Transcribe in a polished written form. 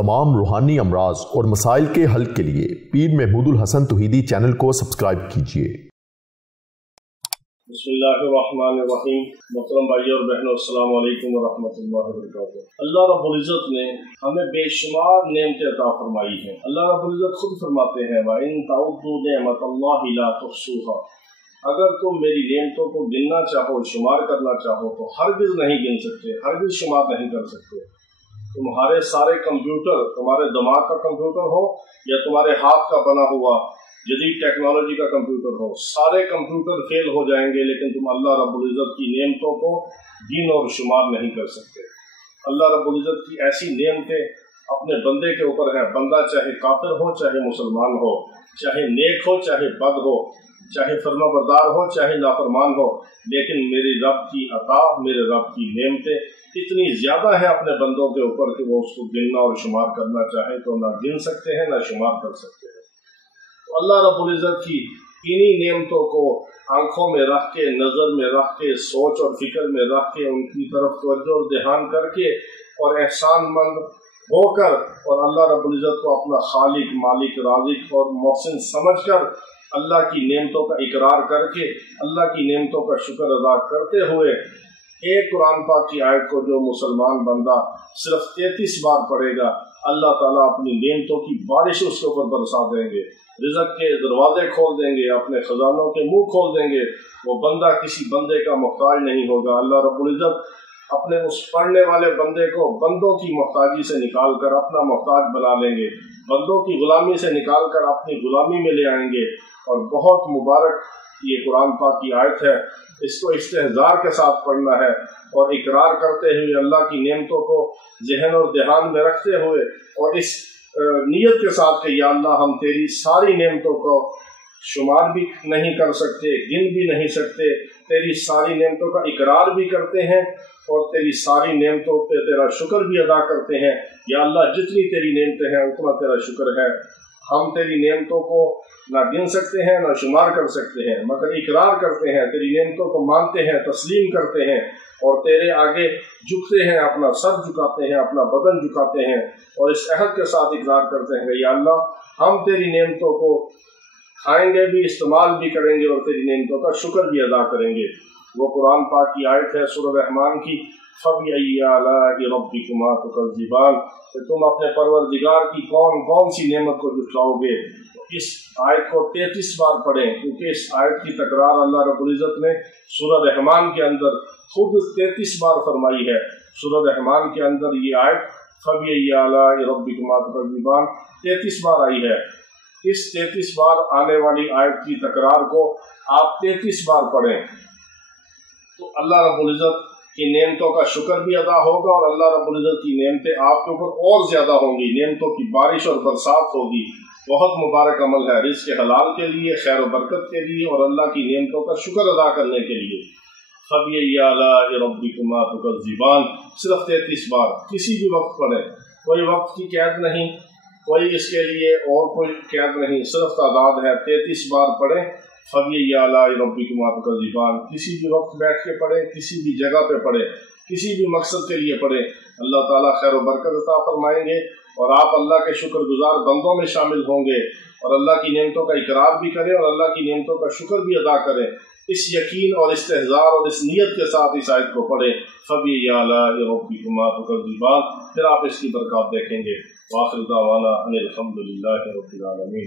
तमाम रूहानी अमराज और मसाइल के हल के लिए पीर महमूद उल हसन तौहीदी चैनल को सब्सक्राइब कीजिए। बिस्मिल्लाहिर्रहमानिर्रहीम। मोहतरम भाइयों और बहनों, अस्सलाम वालेकुम व रहमतुल्लाहि व बरकातुहू। अल्लाह रब्बुल इज़्ज़त ने हमें बेशुमार नेमतें अता फरमाई हैं। अल्लाह रब्बुल इज़्ज़त खुद फरमाते हैं, व इन तअद्दू निअमतल्लाहि ला तुहसूहा, अगर तुम मेरी नेमतों को गिनना चाहो, शुमार करना चाहो तो हरगिज़ नहीं गिन सकते, हरगिज़ शुमार नहीं कर सकते। तुम्हारे सारे कंप्यूटर, तुम्हारे दिमाग का कंप्यूटर हो या तुम्हारे हाथ का बना हुआ जदीद टेक्नोलॉजी का कंप्यूटर हो, सारे कंप्यूटर फेल हो जाएंगे, लेकिन तुम अल्लाह रब्बुल इज़्ज़त की नेमतों को गिन और शुमार नहीं कर सकते। अल्लाह रब्बुल इज़्ज़त की ऐसी नेमतें अपने बंदे के ऊपर है। बंदा चाहे काफिर हो, चाहे मुसलमान हो, चाहे नेक हो, चाहे बद हो, चाहे फर्माबरदार हो, चाहे नाफरमान हो, लेकिन मेरे रब की अता, मेरे रब की नेमतें इतनी ज़्यादा है अपने बंदों के ऊपर कि वो उसको गिनना और शुमार करना चाहे तो ना गिन सकते हैं, ना शुमार कर सकते हैं। तो अल्लाह रब्बुल इज़्ज़त की इन्हीं नेमतों को आंखों में रख के, नज़र में रख के, सोच और फिक्र में रख के, उनकी तरफ तवज्जो और ध्यान करके और एहसानमंद होकर और अल्लाह रब्बुल इज़्ज़त को अपना खालिक, मालिक, राज़िक और मोहसिन समझकर अल्लाह की नेमतों का इकरार करके अल्लाह की नेमतों का शुक्र अदा करते हुए एक कुरान पाक की आयत को जो मुसलमान बंदा सिर्फ 33 बार पढ़ेगा, अल्लाह ताला अपनी नेमतों की बारिश उसके ऊपर बरसा देंगे, रिज़्क़ के दरवाजे खोल देंगे, अपने खजानों के मुंह खोल देंगे। वो बंदा किसी बंदे का मोहताज नहीं होगा। अल्लाह रब्बुल इज़्ज़त अपने उस पढ़ने वाले बंदे को बंदों की मोहताजी से निकाल कर अपना मोहताज बना लेंगे, बंदों की गुलामी से निकाल कर अपनी गुलामी में ले आएंगे। और बहुत मुबारक ये कुरान पाक की आयत है, इसको इस्तेहज़ार के साथ पढ़ना है और इकरार करते हुए अल्लाह की नेमतों को ज़हन और ध्यान में रखते हुए और इस नियत के साथ कि या अल्लाह, हम तेरी सारी नेमतों को शुमार भी नहीं कर सकते, गिन भी नहीं सकते, तेरी सारी नेमतों का इकरार भी करते हैं और तेरी सारी नेमतों पे तेरा शुक्र भी अदा करते हैं। या अल्लाह, जितनी तेरी नेमतें हैं उतना तेरा शुक्र है। हम तेरी नेमतों को ना गिन सकते हैं, ना शुमार कर सकते हैं, मगर इकरार करते हैं, तेरी नेमतों को मानते हैं, तस्लीम करते हैं और तेरे आगे झुकते हैं, अपना सर झुकाते हैं, अपना बदन झुकाते हैं और इस अहद के साथ इकरार करते हैं कि या अल्लाह, हम तेरी नेमतों को खाएंगे भी, इस्तेमाल भी करेंगे और तेरी नेमतों का शुक्र भी अदा करेंगे। वो कुरान पाक की आयत है सूरह रहमान की, फ़बिअय्यि आलाइ रब्बिकुमा तुकज़्ज़िबान, कि तुम अपने परवरदिगार की कौन कौन सी नेमत को झुठलाओगे। इस आयत को 33 बार पढ़ें, क्योंकि इस आयत की तकरार अल्लाह रब्बुल इज़्ज़त ने सूरह रहमान के अंदर खुद 33 बार फरमाई है। सूरह रहमान के अंदर ये आयत फ़बिअय्यि आलाइ रब्बिकुमा तुकज़्ज़िबान 33 बार आई है। इस 33 बार आने वाली आयत की तकरार को आप 33 बार पढ़ें तो अल्लाह रब्बुल इज़्ज़त की नेमतों का शुक्र भी अदा होगा और अल्लाह रब्बुल इज़्ज़त की नेमतें आपके ऊपर और ज़्यादा होंगी, नेमतों की बारिश और बरसात होगी। बहुत मुबारक अमल है रिज़्क़ हलाल के लिए, खैर और बरकत के लिए और अल्लाह की नेमतों का शुक्र अदा करने के लिए। फ़बिअय्यि आलाइ रब्बिकुमा तुकज़्ज़िबान सिर्फ 33 बार, किसी भी वक्त पढ़ें, कोई वक्त की कैद नहीं, कोई इसके लिए और कोई कैद नहीं, सिर्फ तादाद है 33 बार पढ़ें। फ़बिअय्यि आलाइ रब्बिकुमा तुकज़्ज़िबान, किसी भी वक्त बैठ के पढ़ें, किसी भी जगह पे पढ़ें, किसी भी मकसद के लिए पढ़ें, अल्लाह ताला खैर और बरकत अता फरमाएंगे और आप अल्लाह के शुक्रगुजार बंदों में शामिल होंगे और अल्लाह की नेमतों का इकरार भी करें और अल्लाह की नेमतों का शुक्र भी अदा करें। इस यकीन और इस्तेहज़ार और इस नियत के साथ इस आयत को पढ़ें, फ़बिअय्यि आलाइ रब्बिकुमा तुकज़्ज़िबान, फिर आप इसकी बरकत देखेंगे। व आखिर दावाना अनिल हम्दुलिल्लाहि रब्बिल आलमीन।